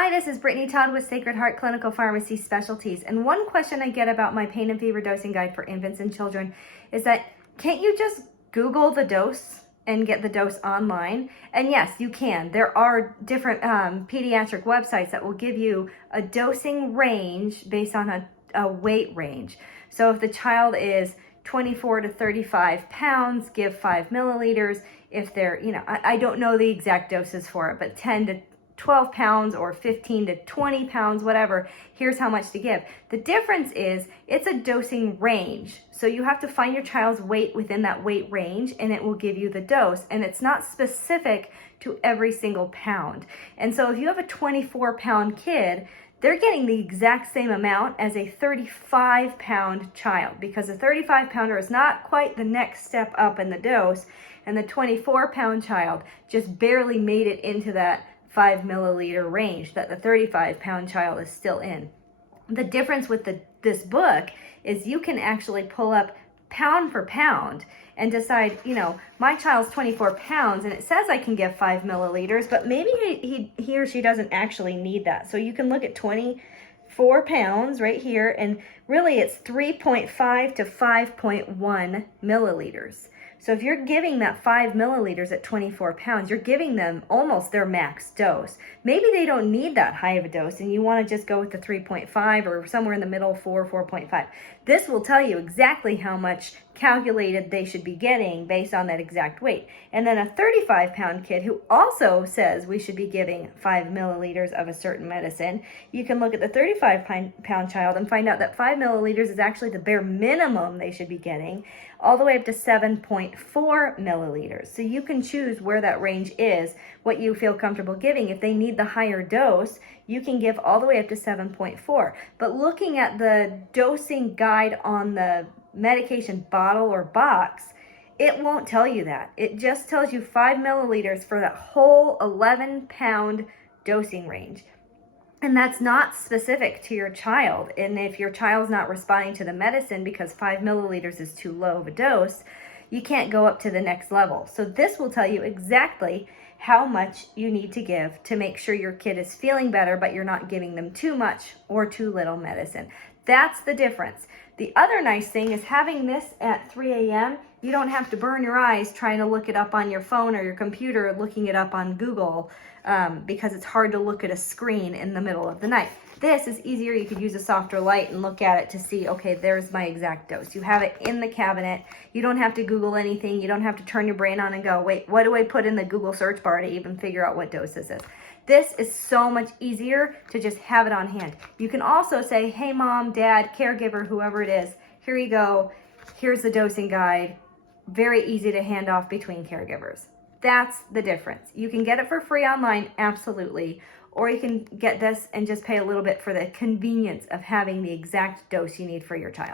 Hi, this is Brittany Todd with Sacred Heart Clinical Pharmacy Specialties. And one question I get about my pain and fever dosing guide for infants and children is that, can't you just Google the dose and get the dose online? And yes, you can. There are different pediatric websites that will give you a dosing range based on a weight range. So if the child is 24 to 35 pounds, give 5 milliliters. If they're, I don't know the exact doses for it, but 10 to 12 pounds or 15 to 20 pounds, whatever, here's how much to give. The difference is it's a dosing range. So you have to find your child's weight within that weight range and it will give you the dose. And it's not specific to every single pound. And so if you have a 24-pound kid, they're getting the exact same amount as a 35-pound child, because a 35-pounder is not quite the next step up in the dose, and the 24-pound child just barely made it into that 5 milliliter range that the 35-pound child is still in. The difference with this book is you can actually pull up pound for pound and decide, my child's 24 pounds and it says I can give 5 milliliters, but maybe he or she doesn't actually need that. So you can look at 24 pounds right here, and really it's 3.5 to 5.1 milliliters. So if you're giving that 5 milliliters at 24 pounds, you're giving them almost their max dose. Maybe they don't need that high of a dose and you want to just go with the 3.5 or somewhere in the middle, 4.5. This will tell you exactly how much calculated they should be getting based on that exact weight. And then a 35-pound kid who also says we should be giving 5 milliliters of a certain medicine, you can look at the 35-pound child and find out that 5 milliliters is actually the bare minimum they should be getting, all the way up to 7.4 milliliters. So you can choose where that range is, what you feel comfortable giving. If they need the higher dose, you can give all the way up to 7.4. But looking at the dosing guide on the medication bottle or box, it won't tell you that. It just tells you 5 milliliters for that whole 11-pound dosing range. And that's not specific to your child. And if your child's not responding to the medicine because 5 milliliters is too low of a dose, you can't go up to the next level. So this will tell you exactly how much you need to give to make sure your kid is feeling better, but you're not giving them too much or too little medicine. That's the difference. The other nice thing is having this at 3 a.m., you don't have to burn your eyes trying to look it up on your phone or your computer, looking it up on Google, because it's hard to look at a screen in the middle of the night. This is easier. You could use a softer light and look at it to see, okay, there's my exact dose. You have it in the cabinet. You don't have to Google anything. You don't have to turn your brain on and go, wait, what do I put in the Google search bar to even figure out what dose this is? This is so much easier to just have it on hand. You can also say, hey, mom, dad, caregiver, whoever it is, here you go. Here's the dosing guide. Very easy to hand off between caregivers. That's the difference. You can get it for free online, absolutely. Or you can get this and just pay a little bit for the convenience of having the exact dose you need for your child.